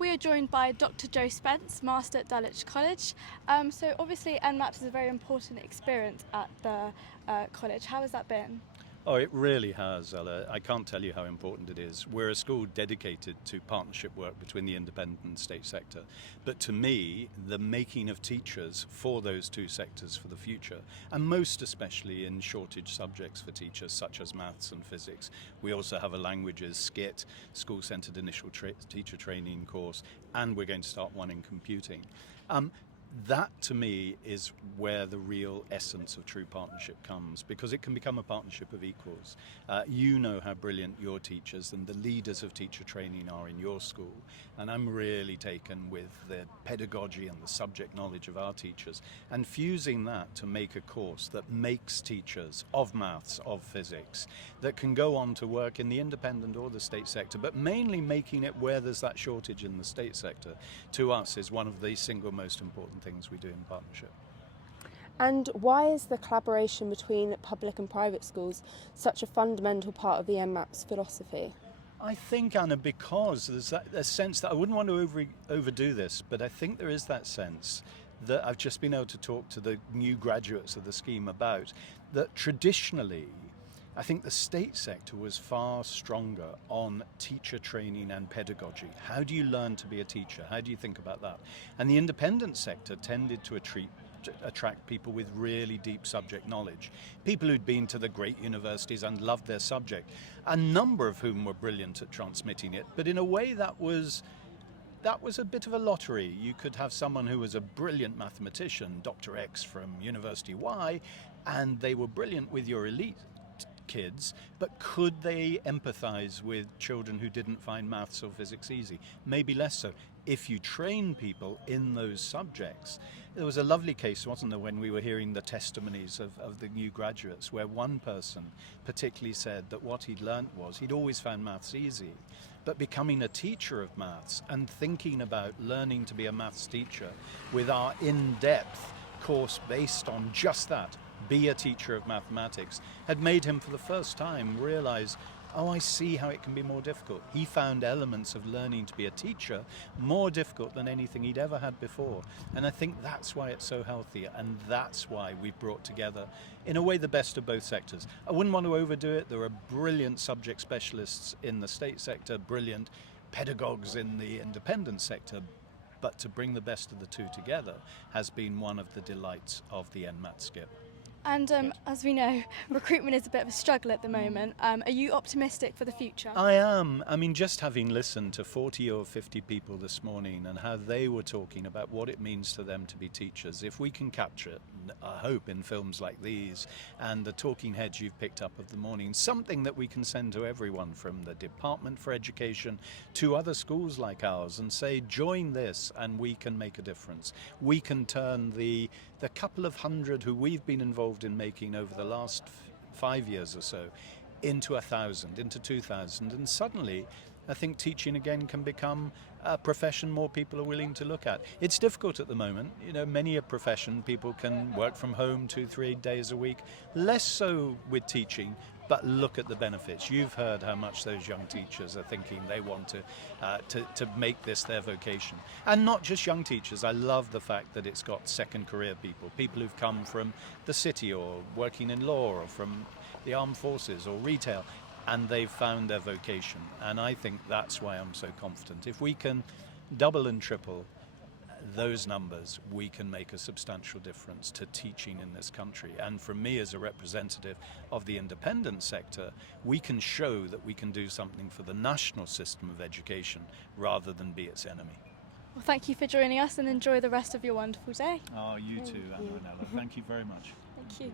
We are joined by Dr. Joe Spence, Master at Dulwich College. So obviously NMAPS is a very important experience at the college. How has that been? Oh, it really has, Ella. I can't tell you how important it is. We're a school dedicated to partnership work between the independent and state sector. But to me, the making of teachers for those two sectors for the future, and most especially in shortage subjects for teachers such as maths and physics. We also have a languages SCIT, school-centered initial teacher training course, and we're going to start one in computing. That, to me, is where the real essence of true partnership comes, because it can become a partnership of equals. You know how brilliant your teachers and the leaders of teacher training are in your school, and I'm really taken with the pedagogy and the subject knowledge of our teachers, and fusing that to make a course that makes teachers of maths, of physics, that can go on to work in the independent or the state sector, but mainly making it where there's that shortage in the state sector, to us is one of the single most important things we do in partnership. And why is the collaboration between public and private schools such a fundamental part of the NMAPS philosophy? I think, Anna, because there's that sense that I wouldn't want to overdo this, but I think there is that sense that I've just been able to talk to the new graduates of the scheme about, that traditionally I think the state sector was far stronger on teacher training and pedagogy. How do you learn to be a teacher? How do you think about that? And the independent sector tended to attract people with really deep subject knowledge, people who'd been to the great universities and loved their subject, a number of whom were brilliant at transmitting it, but in a way that was a bit of a lottery. You could have someone who was a brilliant mathematician, Dr. X from University Y, and they were brilliant with your elite kids, but could they empathize with children who didn't find maths or physics easy? Maybe less so. If you train people in those subjects, there was a lovely case, wasn't there, when we were hearing the testimonies of the new graduates, where one person particularly said that what he'd learnt was he'd always found maths easy, but becoming a teacher of maths and thinking about learning to be a maths teacher with our in-depth course based on just that, be a teacher of mathematics, had made him for the first time realize, oh, I see how it can be more difficult. He found elements of learning to be a teacher more difficult than anything he'd ever had before. And I think that's why it's so healthy, and that's why we've brought together, in a way, the best of both sectors. I wouldn't want to overdo it. There are brilliant subject specialists in the state sector, brilliant pedagogues in the independent sector, but to bring the best of the two together has been one of the delights of the NMAT skip. And as we know, recruitment is a bit of a struggle at the moment. Are you optimistic for the future? I am. I mean, just having listened to 40 or 50 people this morning and how they were talking about what it means to them to be teachers, if we can capture it, I hope, in films like these and the talking heads you've picked up of the morning, something that we can send to everyone from the Department for Education to other schools like ours and say, join this and we can make a difference. We can turn the couple of hundred who we've been involved in making over the last 5 years or so into 1,000, into 2,000, and suddenly I think teaching again can become a profession more people are willing to look at. It's difficult at the moment. You know, many a profession people can work from home 2-3 days a week, less so with teaching, but look at the benefits. You've heard how much those young teachers are thinking they want to make this their vocation. And not just young teachers. I love the fact that it's got second career people who've come from the city or working in law or from the armed forces or retail, and they've found their vocation. And I think that's why I'm so confident. If we can double and triple those numbers, we can make a substantial difference to teaching in this country. And for me, as a representative of the independent sector, we can show that we can do something for the national system of education rather than be its enemy. Well, thank you for joining us and enjoy the rest of your wonderful day. Oh, you too, Anna and Ella. Thank you very much. Thank you.